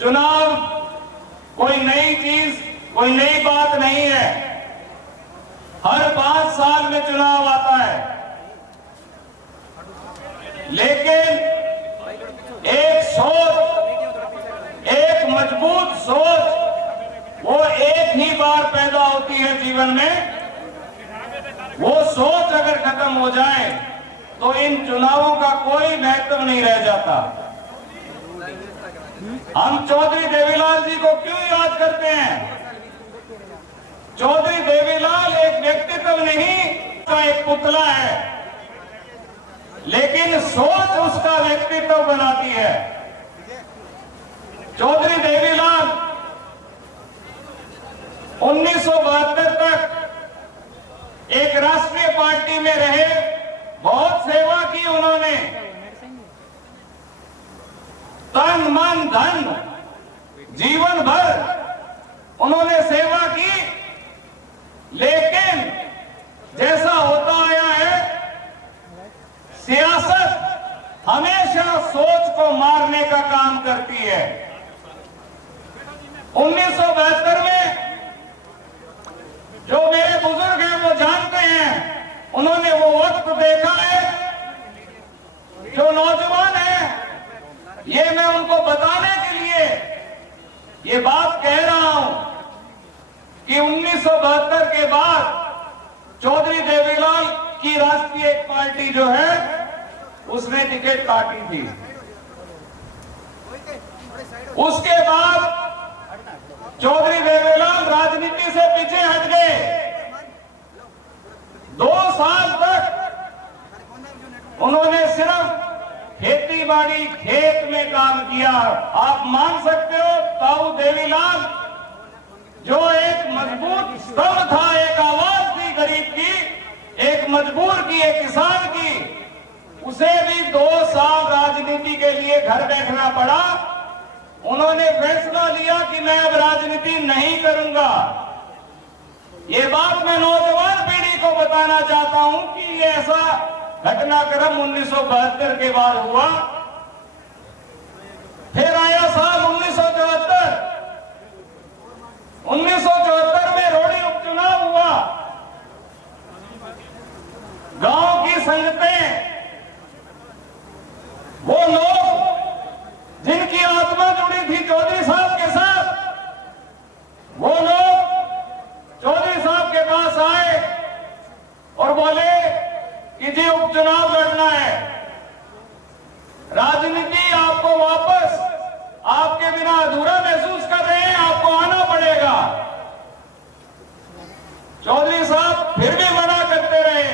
चुनाव कोई नई चीज, कोई नई बात नहीं है। हर 5 साल में चुनाव आता है, लेकिन एक सोच, एक मजबूत सोच, वो एक ही बार पैदा होती है जीवन में। वो सोच अगर खत्म हो जाए तो इन चुनावों का कोई महत्व नहीं रह जाता। हम चौधरी देवीलाल जी को क्यों याद करते हैं? चौधरी देवीलाल एक व्यक्तित्व नहीं, का एक पुतला है, लेकिन सोच उसका व्यक्तित्व बनाती है। चौधरी देवीलाल 1972 तक एक राष्ट्रीय पार्टी में रहे, बहुत सेवा की उन्होंने, तन मन धन जीवन भर उन्होंने सेवा की। लेकिन जैसा होता आया है, सियासत हमेशा सोच को मारने का काम करती है। 1972 में जो मेरे बुजुर्ग हैं वो जानते हैं, उन्होंने वो वक्त देखा है। जो नौजवान हैं, ये मैं उनको बताने के लिए ये बात कह रहा हूं कि 1972 के बाद चौधरी देवीलाल की राष्ट्रीय एक पार्टी जो है उसने टिकट काटी थी। उसके बाद चौधरी देवीलाल राजनीति से पीछे हट गए। 2 साल तक उन्होंने सिर्फ खेती बाड़ी, खेत में काम किया। आप मान सकते हो, ताऊ देवीलाल जो एक मजबूत स्तंभ था, एक आवाज थी गरीब की, एक मजबूर की, एक किसान की, उसे भी 2 साल राजनीति के लिए घर बैठना पड़ा। उन्होंने फैसला लिया कि मैं अब राजनीति नहीं करूंगा। ये बात मैं नौजवान पीढ़ी को बताना चाहता हूं कि ये ऐसा घटनाक्रम 1972 के बाद हुआ। फिर आया साल 1974। 1974 में रोड़ी उपचुनाव हुआ। गांव की संगतें, वो लोग जिनकी आत्मा जुड़ी थी चौधरी साहब के साथ, वो लोग चौधरी साहब के पास आए और बोले कि जी उपचुनाव लड़ना है, राजनीति आपको वापस, आपके बिना अधूरा महसूस कर रहे हैं, आपको आना पड़ेगा। चौधरी साहब फिर भी मना करते रहे।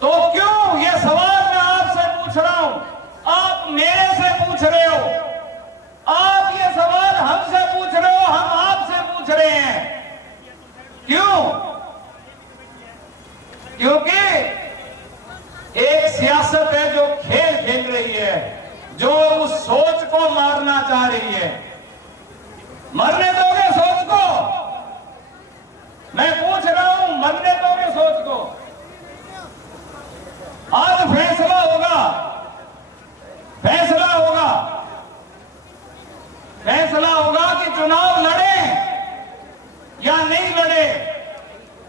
तो क्यों, ये सवाल मैं आपसे पूछ रहा हूं, आप मेरे से पूछ रहे हो, आप ये सवाल हमसे पूछ रहे हो, हम आपसे पूछ रहे हैं। क्यों? क्योंकि एक सियासत है जो खेल खेल रही है, जो उस सोच को मारना चाह रही है। मरने दोगे सोच को? मैं पूछ रहा हूं, मरने दोगे सोच को? आज फैसला होगा, फैसला होगा, फैसला होगा कि चुनाव लड़े या नहीं लड़े।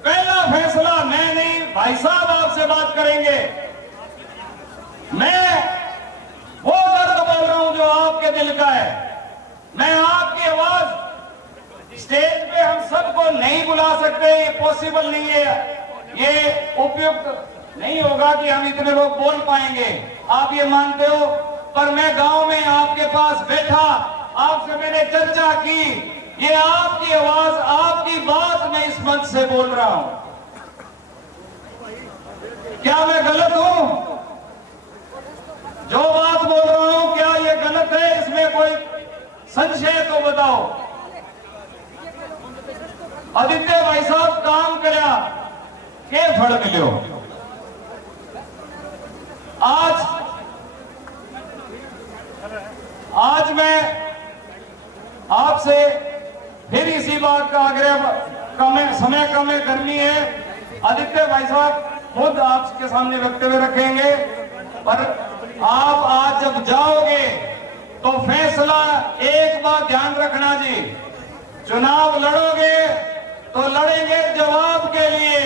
पहला फैसला मैं नहीं, भाई साहब आपसे बात करेंगे। मैं वो दर्द बोल रहा हूं जो आपके दिल का है। मैं आपकी आवाज स्टेज पे हम सबको नहीं बुला सकते, ये पॉसिबल नहीं है, ये उपयुक्त नहीं होगा कि हम इतने लोग बोल पाएंगे, आप ये मानते हो। पर मैं गांव में आपके पास बैठा, आपसे मैंने चर्चा की, ये आपकी आवाज, आपकी बात मैं इस मंच से बोल रहा हूं। क्या मैं गलत हूं? जो बात बोल रहा हूं क्या ये गलत है? इसमें कोई संशय तो बताओ। आदित्य भाई साहब काम करा के फल मिलो। आज मैं आपसे फिर इसी बात का आग्रह, समय कम है, गर्मी है, आदित्य भाई साहब खुद आपके सामने वक्तव्य रखेंगे। पर आप आज जब जाओगे तो फैसला एक बात ध्यान रखना जी, चुनाव लड़ोगे तो लड़ेंगे जवाब के लिए,